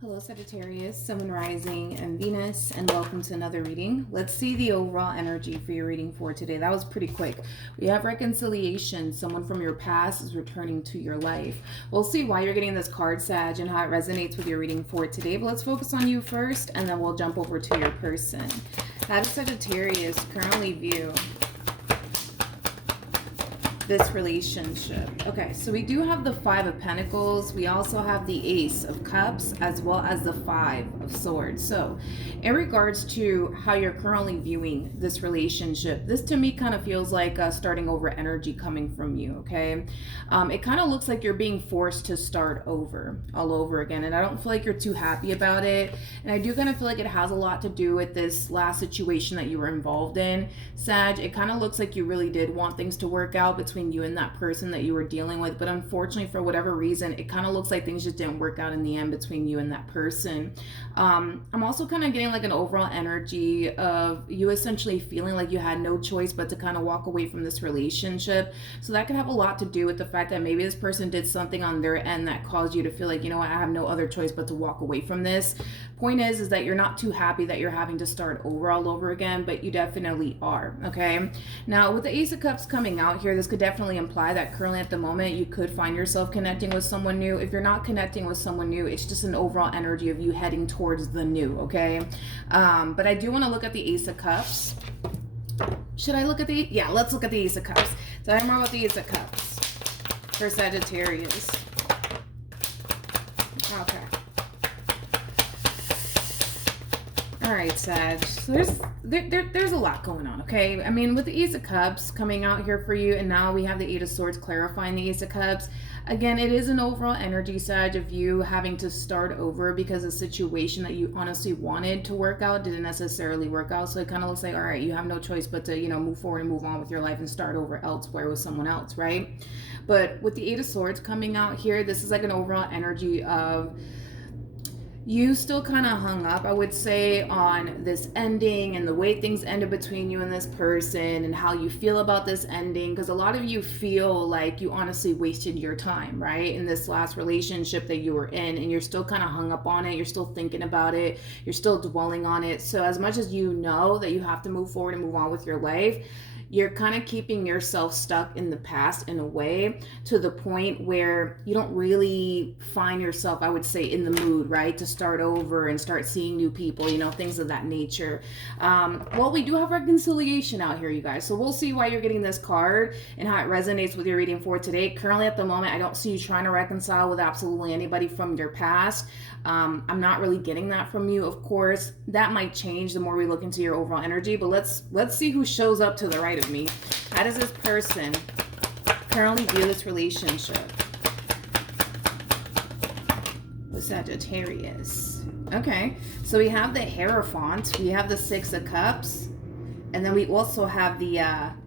Hello Sagittarius, Sun, Moon, Rising, and Venus, and welcome to another reading. Let's see the overall energy for your reading for today. That was pretty quick. We have reconciliation. Someone from your past is returning to your life. We'll see why you're getting this card, Sag, and how it resonates with your reading for today. But let's focus on you first, and then we'll jump over to your person. How does Sagittarius currently view this relationship? Okay, so we do have the Five of Pentacles. We also have the Ace of Cups as well as the Five of Swords. So in regards to how you're currently viewing this relationship, this to me kind of feels like a starting over energy coming from you, okay? It kind of looks like you're being forced to start over all over again, and I don't feel like you're too happy about it. And I do kind of feel like it has a lot to do with this last situation that you were involved in, Sag. It kind of looks like you really did want things to work out between you and that person that you were dealing with, but unfortunately for whatever reason it kind of looks like things just didn't work out in the end between you and that person. I'm also kind of getting like an overall energy of you essentially feeling like you had no choice but to kind of walk away from this relationship. So that could have a lot to do with the fact that maybe this person did something on their end that caused you to feel like, you know what, I have no other choice but to walk away from this. Point is that you're not too happy that you're having to start over all over again, but you definitely are, okay? Now with the Ace of Cups coming out here, this could definitely imply that currently at the moment you could find yourself connecting with someone new. If you're not connecting with someone new, it's just an overall energy of you heading towards the new, okay? But I do want to look at the Ace of Cups. Should I look at the, yeah, let's look at the Ace of Cups. Tell me more about the Ace of Cups for Sagittarius. Okay. All right, Sag. So there's a lot going on, okay? I mean, with the Ace of Cups coming out here for you, and now we have the Eight of Swords clarifying the Ace of Cups. Again, it is an overall energy, Sag, of you having to start over because the situation that you honestly wanted to work out didn't necessarily work out. So it kind of looks like, all right, you have no choice but to, you know, move forward and move on with your life and start over elsewhere with someone else, right? But with the Eight of Swords coming out here, this is like an overall energy of you still kind of hung up, I would say, on this ending and the way things ended between you and this person and how you feel about this ending, because a lot of you feel like you honestly wasted your time, right, in this last relationship that you were in, and you're still kind of hung up on it. You're still thinking about it. You're still dwelling on it. So as much as you know that you have to move forward and move on with your life, you're kind of keeping yourself stuck in the past in a way, to the point where you don't really find yourself, I would say, in the mood, right, to start over and start seeing new people, you know, things of that nature. Well, we do have reconciliation out here, you guys, so we'll see why you're getting this card and how it resonates with your reading for today. Currently at the moment, I don't see you trying to reconcile with absolutely anybody from your past. I'm not really getting that from you. Of course, that might change the more we look into your overall energy, but let's see who shows up to the right of me. How does this person currently view this relationship with Sagittarius? Okay, so we have the Hierophant, we have the Six of Cups, and then we also have the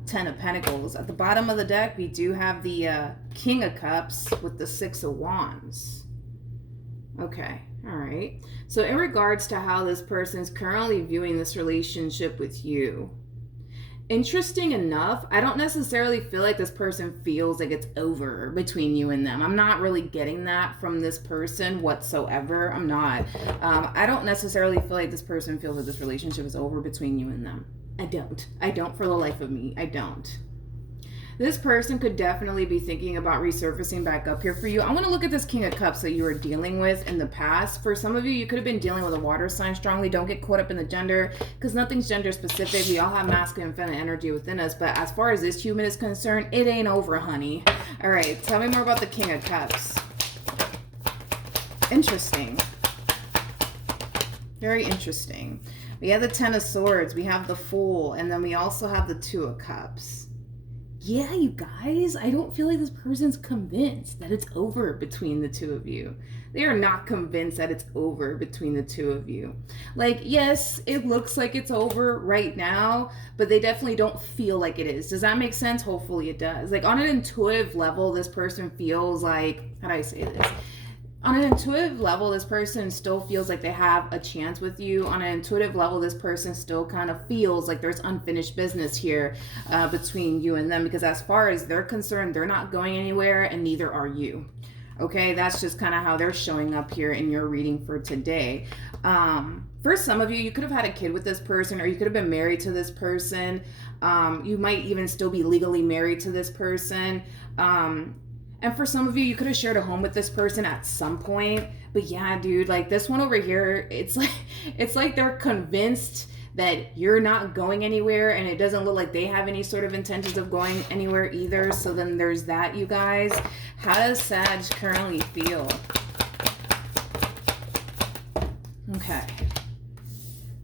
Ten of Pentacles. At the bottom of the deck, we do have the King of Cups with the Six of Wands. Okay, all right. So in regards to how this person is currently viewing this relationship with you, interesting enough, I don't necessarily feel like this person feels like it's over between you and them. I'm not really getting that from this person whatsoever. I'm not. I don't necessarily feel like this person feels that this relationship is over between you and them. I don't for the life of me. I don't. This person could definitely be thinking about resurfacing back up here for you. I want to look at this King of Cups that you were dealing with in the past. For some of you, you could have been dealing with a water sign strongly. Don't get caught up in the gender, because nothing's gender specific. We all have masculine and feminine energy within us. But as far as this human is concerned, it ain't over, honey. All right, tell me more about the King of Cups. Interesting. Very interesting. We have the Ten of Swords. We have the Fool. And then we also have the Two of Cups. Yeah, you guys, I don't feel like this person's convinced that it's over between the two of you. They are not convinced that it's over between the two of you. Like, yes, it looks like it's over right now, but they definitely don't feel like it is. Does that make sense? Hopefully it does. Like, on an intuitive level, this person feels like, how do I say this? On an intuitive level, this person still feels like they have a chance with you. On an intuitive level, this person still kind of feels like there's unfinished business here between you and them, because as far as they're concerned, they're not going anywhere and neither are you. Okay, that's just kind of how they're showing up here in your reading for today. For some of you, you could have had a kid with this person, or you could have been married to this person. You might even still be legally married to this person. And for some of you, you could have shared a home with this person at some point. But yeah, dude, like this one over here, it's like they're convinced that you're not going anywhere, and it doesn't look like they have any sort of intentions of going anywhere either. So then there's that, you guys. How does Sag currently feel? Okay.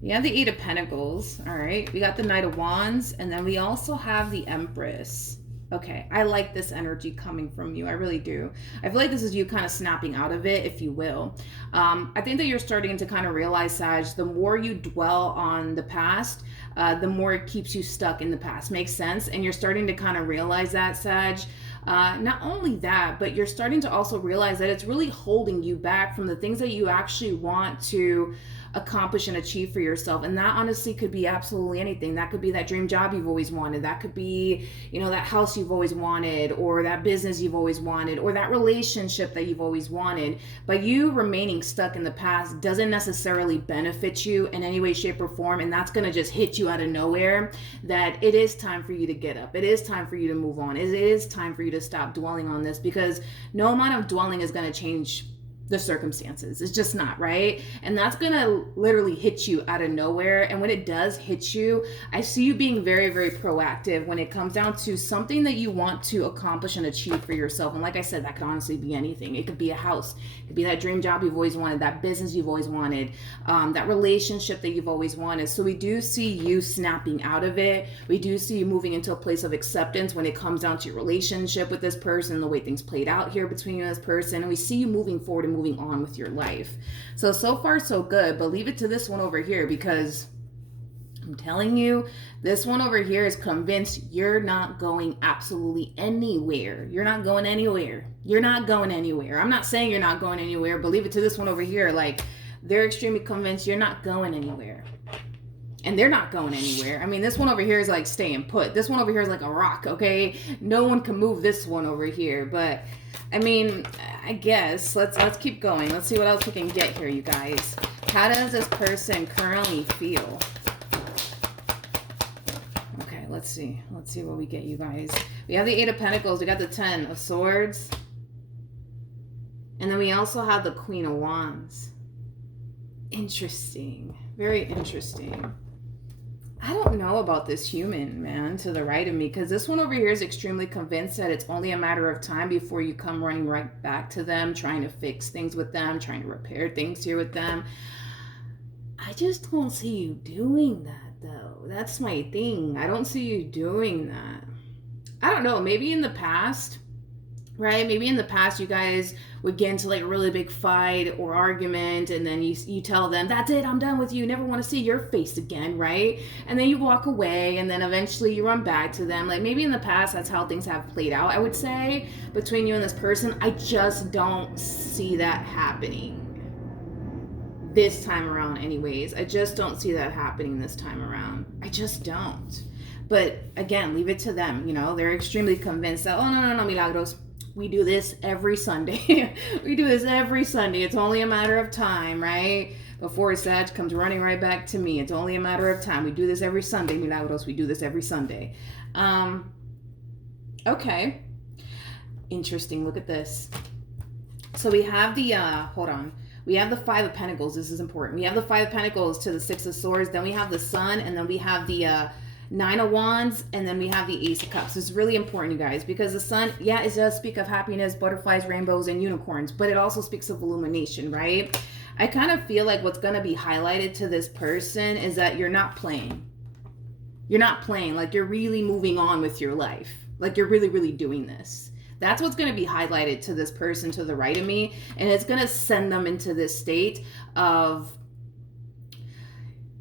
We have the Eight of Pentacles. All right. We got the Knight of Wands, and then we also have the Empress. Okay, I like this energy coming from you. I really do. I feel like this is you kind of snapping out of it, if you will. I think that you're starting to kind of realize, Sag, the more you dwell on the past, the more it keeps you stuck in the past. Makes sense? And you're starting to kind of realize that, Sag. Not only that, but you're starting to also realize that it's really holding you back from the things that you actually want to accomplish and achieve for yourself. And that honestly could be absolutely anything. That could be that dream job you've always wanted. That could be, you know, that house you've always wanted, or that business you've always wanted, or that relationship that you've always wanted. But you remaining stuck in the past doesn't necessarily benefit you in any way, shape, or form. And that's going to just hit you out of nowhere, that it is time for you to get up. It is time for you to move on. It is time for you to stop dwelling on this, because no amount of dwelling is going to change the circumstances. It's just not, right? And that's gonna literally hit you out of nowhere. And when it does hit you, I see you being very, very proactive when it comes down to something that you want to accomplish and achieve for yourself. And like I said, that could honestly be anything. It could be a house, it could be that dream job you've always wanted, that business you've always wanted, that relationship that you've always wanted. So we do see you snapping out of it. We do see you moving into a place of acceptance when it comes down to your relationship with this person, the way things played out here between you and this person. And we see you moving forward and moving on with your life. So far so good, but leave it to this one over here, because I'm telling you, this one over here is convinced you're not going absolutely anywhere. You're not going anywhere. You're not going anywhere. I'm not saying you're not going anywhere, but leave it to this one over here. Like, they're extremely convinced you're not going anywhere. And they're not going anywhere. I mean, this one over here is like staying put. This one over here is like a rock, okay? No one can move this one over here. But I mean, I guess let's keep going. Let's see what else we can get here, you guys. How does this person currently feel? Okay, let's see. Let's see what we get, you guys. We have the Eight of Pentacles. We got the Ten of Swords. And then we also have the Queen of Wands. Interesting. Very interesting. I don't know about this human, man, to the right of me, because this one over here is extremely convinced that it's only a matter of time before you come running right back to them, trying to fix things with them, trying to repair things here with them. I just don't see you doing that, though. That's my thing. I don't see you doing that. I don't know. Maybe in the past, right? Maybe in the past you guys would get into like a really big fight or argument, and then you tell them, that's it, I'm done with you, never want to see your face again, right? And then you walk away, and then eventually you run back to them. Like, maybe in the past that's how things have played out, I would say, between you and this person. I just don't see that happening this time around anyways. I just don't see that happening this time around. I just don't. But again, leave it to them. You know, they're extremely convinced that, oh, no, Milagros, we do this every Sunday. We do this every Sunday. It's only a matter of time, right? Before Sag comes running right back to me. It's only a matter of time. We do this every Sunday, Milagros. We do this every Sunday. Okay. Interesting. Look at this. So we have the, hold on. We have the Five of Pentacles. This is important. We have the Five of Pentacles to the Six of Swords. Then we have the Sun, and then we have the, Nine of Wands, and then we have the Ace of Cups. It's really important, you guys, because the Sun, yeah, it does speak of happiness, butterflies, rainbows, and unicorns, but it also speaks of illumination, right? I kind of feel like what's going to be highlighted to this person is that you're not playing. You're not playing. Like, you're really moving on with your life. Like, you're really, really doing this. That's what's going to be highlighted to this person to the right of me, and it's going to send them into this state of,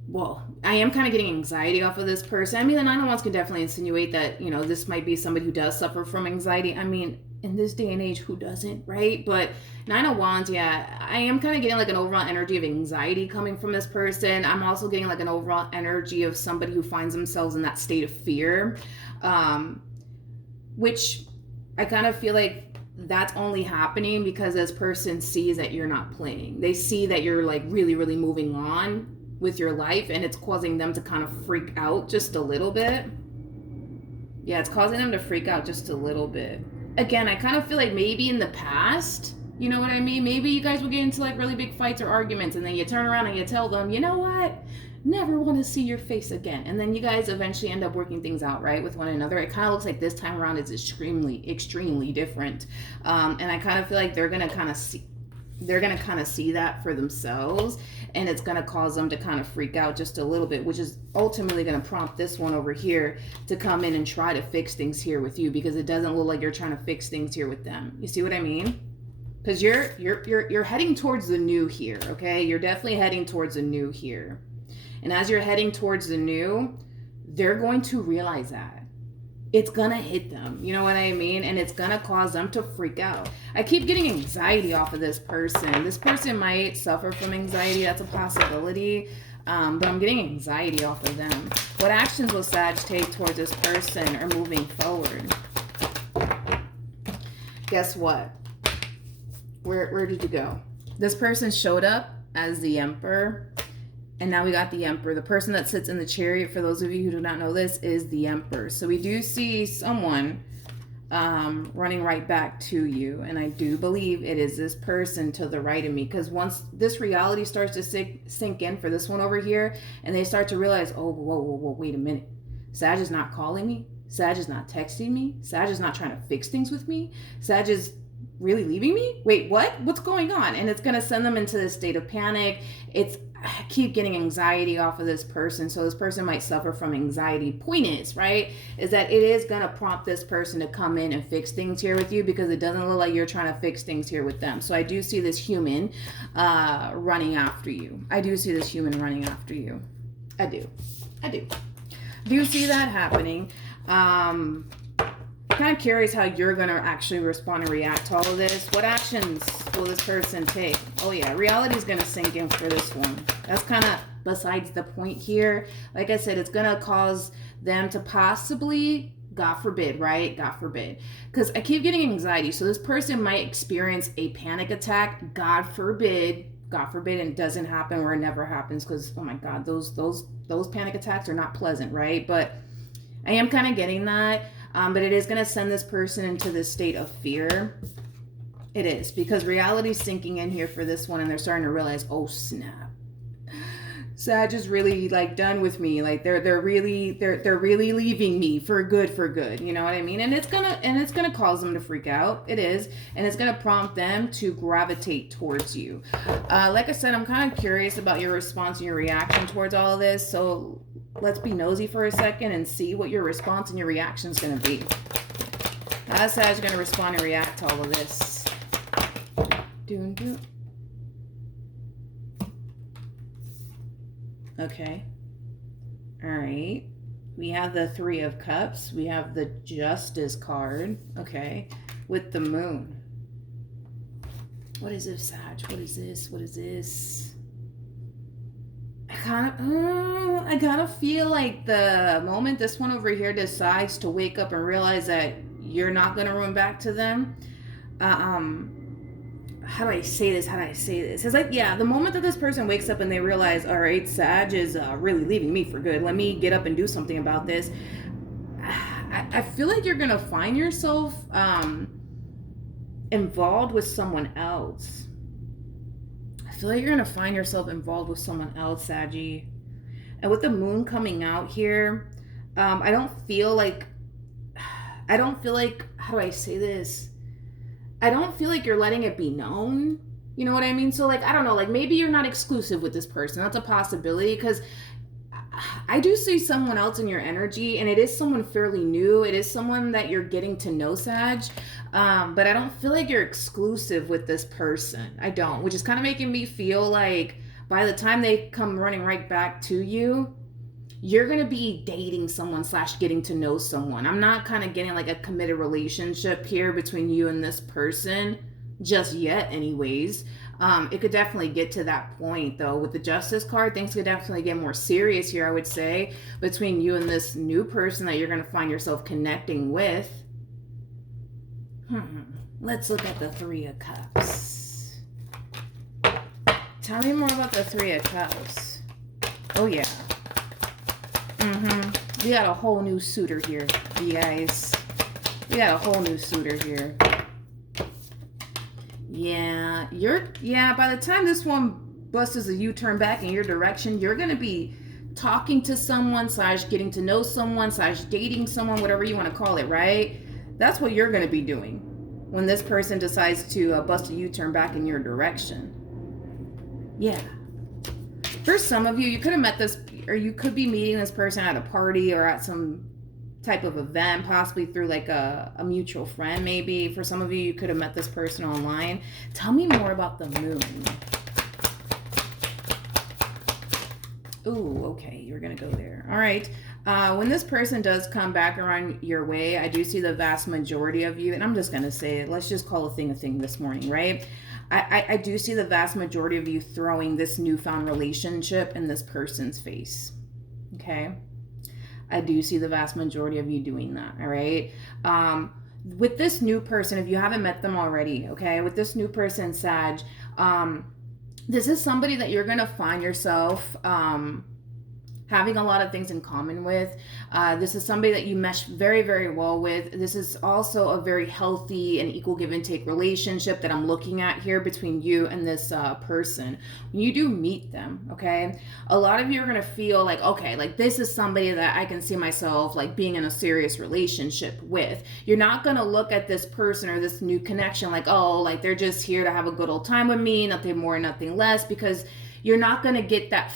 well, I am kind of getting anxiety off of this person. I mean, the Nine of Wands can definitely insinuate that, you know, this might be somebody who does suffer from anxiety. I mean, in this day and age, who doesn't, right? But Nine of Wands, yeah, I am kind of getting like an overall energy of anxiety coming from this person. I'm also getting like an overall energy of somebody who finds themselves in that state of fear, which I kind of feel like that's only happening because this person sees that you're not playing. They see that you're like really, really moving on with your life, and it's causing them to kind of freak out just a little bit. Yeah, it's causing them to freak out just a little bit. Again, I kind of feel like maybe in the past, you know what I mean? Maybe you guys will get into like really big fights or arguments, and then you turn around and you tell them, you know what? Never want to see your face again. And then you guys eventually end up working things out, right, with one another. It kind of looks like this time around is extremely different. And I kind of feel like they're gonna kind of see that for themselves, and it's going to cause them to kind of freak out just a little bit, which is ultimately going to prompt this one over here to come in and try to fix things here with you, because it doesn't look like you're trying to fix things here with them. You see what I mean? Because you're heading towards the new here, okay? You're definitely heading towards the new here. And as you're heading towards the new, they're going to realize that. It's going to hit them. You know what I mean? And it's going to cause them to freak out. I keep getting anxiety off of this person. This person might suffer from anxiety. That's a possibility. But I'm getting anxiety off of them. What actions will Sag take towards this person or moving forward? Guess what? Where did you go? This person showed up as the Emperor. And now we got the Emperor. The person that sits in the chariot, for those of you who do not know this, is the Emperor. So we do see someone running right back to you. And I do believe it is this person to the right of me. Because once this reality starts to sink in for this one over here, and they start to realize, oh, whoa, wait a minute. Sag is not calling me. Sag is not texting me. Sag is not trying to fix things with me. Sag is really leaving me? Wait, what? What's going on? And it's going to send them into this state of panic. I keep getting anxiety off of this person. So this person might suffer from anxiety. Point is, right, is that it is going to prompt this person to come in and fix things here with you, because it doesn't look like you're trying to fix things here with them. So I do see this human running after you. I do see this human running after you. I do see that happening. Kind of curious how you're going to actually respond and react to all of this. What actions will this person take? Oh yeah, reality is going to sink in for this one. That's kind of besides the point here. Like I said, it's going to cause them to possibly, God forbid, right? God forbid. Because I keep getting anxiety. So this person might experience a panic attack. God forbid, and it doesn't happen, or it never happens, because, oh my God, those panic attacks are not pleasant, right? But I am kind of getting that. But it is going to send this person into this state of fear. It is, because reality's sinking in here for this one, and they're starting to realize, oh snap, Sag is really like done with me. Like they're really leaving me for good. You know what I mean? And it's gonna cause them to freak out. It is, and it's gonna prompt them to gravitate towards you. Like I said, I'm kind of curious about your response and your reaction towards all of this. So let's be nosy for a second and see what your response and your reaction is going to be. How Sag is going to respond and react to all of this? Okay. All right. We have the Three of Cups. We have the Justice card. Okay. With the Moon. What is this, Sag? What is this? I kind of feel like the moment this one over here decides to wake up and realize that you're not going to run back to them. How do I say this? It's like, yeah, the moment that this person wakes up and they realize, all right, Sag is really leaving me for good. Let me get up and do something about this. I feel like you're going to find yourself involved with someone else. I feel like you're going to find yourself involved with someone else, Saggy. And with the Moon coming out here, I don't feel like, how do I say this? I don't feel like you're letting it be known. You know what I mean? So like, I don't know, like maybe you're not exclusive with this person. That's a possibility, because I do see someone else in your energy, and it is someone fairly new. It is someone that you're getting to know, Sag. But I don't feel like you're exclusive with this person. I don't, which is kind of making me feel like by the time they come running right back to you, you're going to be dating someone / getting to know someone. I'm not kind of getting like a committed relationship here between you and this person just yet anyways. It could definitely get to that point though. With the Justice card, things could definitely get more serious here, I would say, between you and this new person that you're going to find yourself connecting with. Let's look at the Three of Cups. Tell me more about the Three of Cups. Oh, yeah. We got a whole new suitor here, you guys. We got a whole new suitor here. Yeah, by the time this one busts a U-turn back in your direction, you're going to be talking to someone / getting to know someone / dating someone, whatever you want to call it, right? That's what you're going to be doing when this person decides to bust a U-turn back in your direction. Yeah. For some of you, you could have met this, or you could be meeting this person at a party or at some type of event, possibly through like a mutual friend. Maybe for some of you, you could have met this person online. Tell me more about the moon. Ooh, okay, you're gonna go there. All right. When this person does come back around your way, I do see the vast majority of you, and I'm just gonna say it, let's just call a thing this morning, right? I do see the vast majority of you throwing this newfound relationship in this person's face. Okay? I do see the vast majority of you doing that, all right? With this new person, if you haven't met them already, okay, with this new person, Sag, this is somebody that you're going to find yourself having a lot of things in common with. This is somebody that you mesh very, very well with. This is also a very healthy and equal give and take relationship that I'm looking at here between you and this person. When you do meet them, okay, a lot of you are going to feel like, okay, like this is somebody that I can see myself like being in a serious relationship with. You're not going to look at this person or this new connection like, oh, like they're just here to have a good old time with me, nothing more, nothing less, because you're not going to get that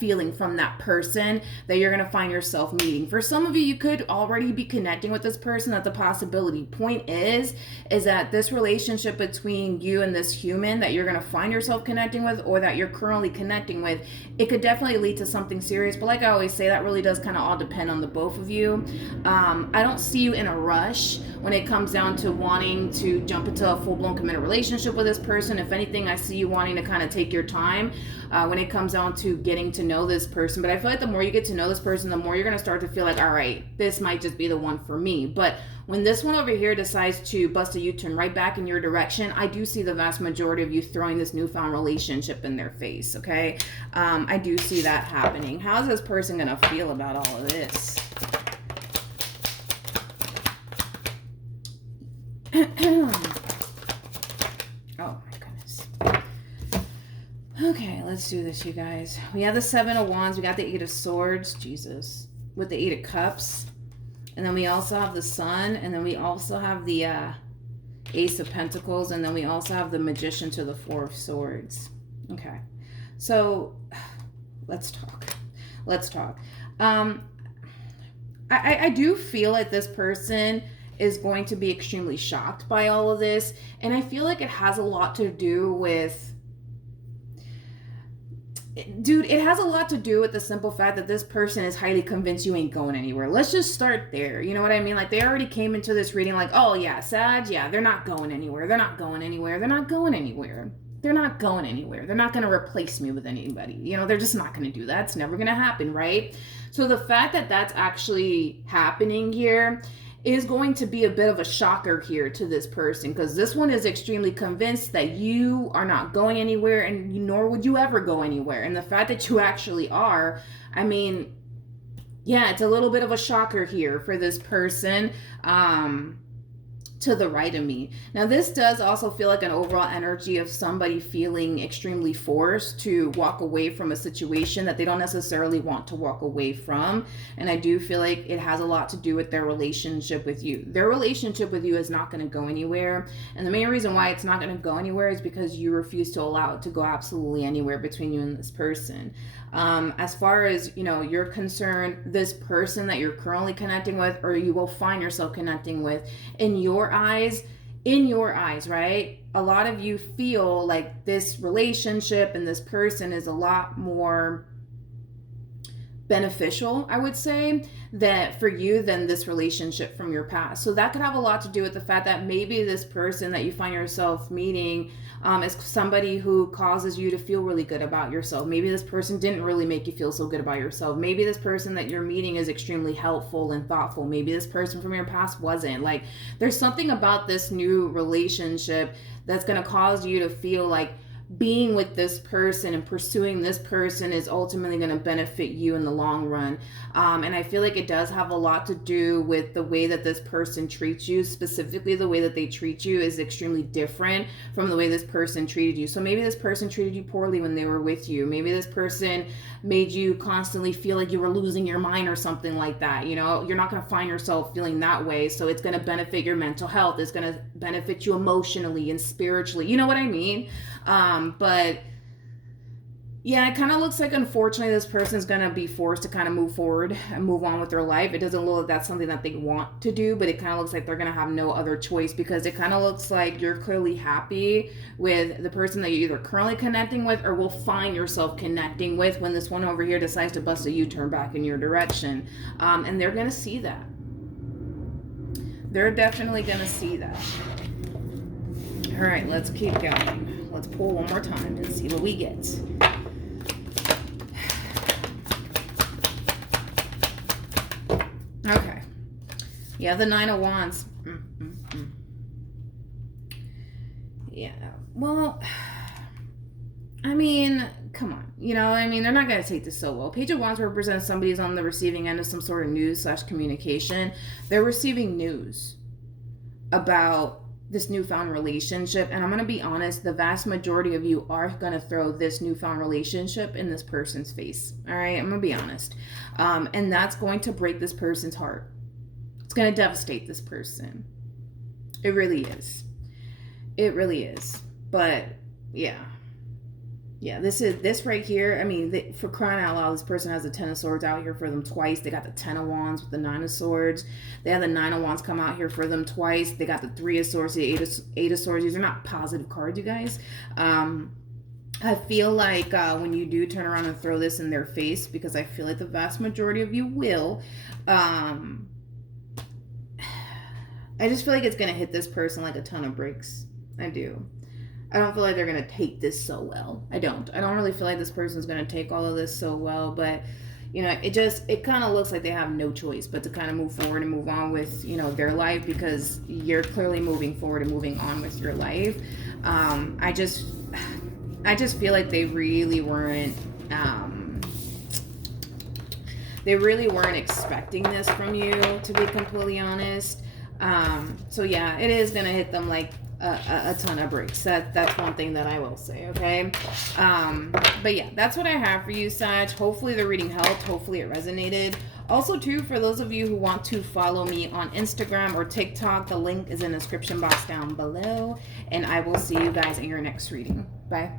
feeling from that person that you're going to find yourself meeting. For some of you, you could already be connecting with this person. That's a possibility. Point is that this relationship between you and this human that you're going to find yourself connecting with, or that you're currently connecting with, it could definitely lead to something serious. But like I always say, that really does kind of all depend on the both of you. I don't see you in a rush when it comes down to wanting to jump into a full-blown committed relationship with this person. If anything, I see you wanting to kind of take your time when it comes down to getting to know this person. But I feel like the more you get to know this person, the more you're going to start to feel like, all right, this might just be the one for me. But when this one over here decides to bust a U-turn right back in your direction, I do see the vast majority of you throwing this newfound relationship in their face, okay? I do see that happening. How's this person going to feel about all of this? Oh my goodness. Okay, let's do this, you guys. We have the Seven of Wands. We got the Eight of Swords. Jesus. With the Eight of Cups. And then we also have the Sun. And then we also have the Ace of Pentacles. And then we also have the Magician to the Four of Swords. Okay. So, let's talk. Let's talk. I do feel like this person is going to be extremely shocked by all of this. And I feel like it has a lot to do with... Dude, it has a lot to do with the simple fact that this person is highly convinced you ain't going anywhere. Let's just start there. You know what I mean? Like, they already came into this reading like, oh, yeah, Sag, yeah, they're not going anywhere. They're not going anywhere. They're not going anywhere. They're not going anywhere. They're not going to replace me with anybody. You know, they're just not going to do that. It's never going to happen, right? So the fact that that's actually happening here is going to be a bit of a shocker here to this person, because this one is extremely convinced that you are not going anywhere, and nor would you ever go anywhere. And the fact that you actually are, I mean, yeah, it's a little bit of a shocker here for this person to the right of me. Now, this does also feel like an overall energy of somebody feeling extremely forced to walk away from a situation that they don't necessarily want to walk away from. And I do feel like it has a lot to do with their relationship with you. Their relationship with you is not going to go anywhere. And the main reason why it's not going to go anywhere is because you refuse to allow it to go absolutely anywhere between you and this person. As far as, you know, you're concerned, this person that you're currently connecting with, or you will find yourself connecting with, in your eyes, right? A lot of you feel like this relationship and this person is a lot more beneficial, I would say, that for you than this relationship from your past. So that could have a lot to do with the fact that maybe this person that you find yourself meeting is somebody who causes you to feel really good about yourself. Maybe this person didn't really make you feel so good about yourself. Maybe this person that you're meeting is extremely helpful and thoughtful. Maybe this person from your past wasn't. Like, there's something about this new relationship that's going to cause you to feel like being with this person and pursuing this person is ultimately going to benefit you in the long run. And I feel like it does have a lot to do with the way that this person treats you. Specifically, the way that they treat you is extremely different from the way this person treated you. So maybe this person treated you poorly when they were with you. Maybe this person made you constantly feel like you were losing your mind or something like that. You know, you're not going to find yourself feeling that way. So it's going to benefit your mental health. It's going to benefit you emotionally and spiritually. You know what I mean? But yeah, it kind of looks like, unfortunately, this person is going to be forced to kind of move forward and move on with their life. It doesn't look like that's something that they want to do, but it kind of looks like they're going to have no other choice, because it kind of looks like you're clearly happy with the person that you're either currently connecting with or will find yourself connecting with when this one over here decides to bust a U-turn back in your direction. And they're going to see that. They're definitely going to see that. All right, let's keep going. Let's pull one more time and see what we get. Okay. Yeah, the Nine of Wands. Yeah. Well, I mean, come on. You know, I mean, they're not going to take this so well. Page of Wands represents somebody who's on the receiving end of some sort of news / communication. They're receiving news about this newfound relationship, and I'm going to be honest, the vast majority of you are going to throw this newfound relationship in this person's face. All right, I'm going to be honest. And that's going to break this person's heart. It's going to devastate this person. It really is. It really is. But yeah, this right here, I mean, for crying out loud, this person has the Ten of Swords out here for them twice. They got the Ten of Wands with the Nine of Swords. They have the Nine of Wands come out here for them twice. They got the Three of Swords, the Eight of Swords. These are not positive cards, you guys. I feel like when you do turn around and throw this in their face, because I feel like the vast majority of you will, I just feel like it's going to hit this person like a ton of bricks. I do. I don't feel like they're going to take this so well. I don't really feel like this person's going to take all of this so well, but you know, it kind of looks like they have no choice but to kind of move forward and move on with, you know, their life, because you're clearly moving forward and moving on with your life. I just feel like they really weren't expecting this from you, to be completely honest. So yeah, it is going to hit them like a ton of bricks. That's one thing that I will say, okay? But yeah, that's what I have for you, Sag. Hopefully the reading helped. Hopefully it resonated. Also, too, for those of you who want to follow me on Instagram or TikTok, the link is in the description box down below. And I will see you guys in your next reading. Bye.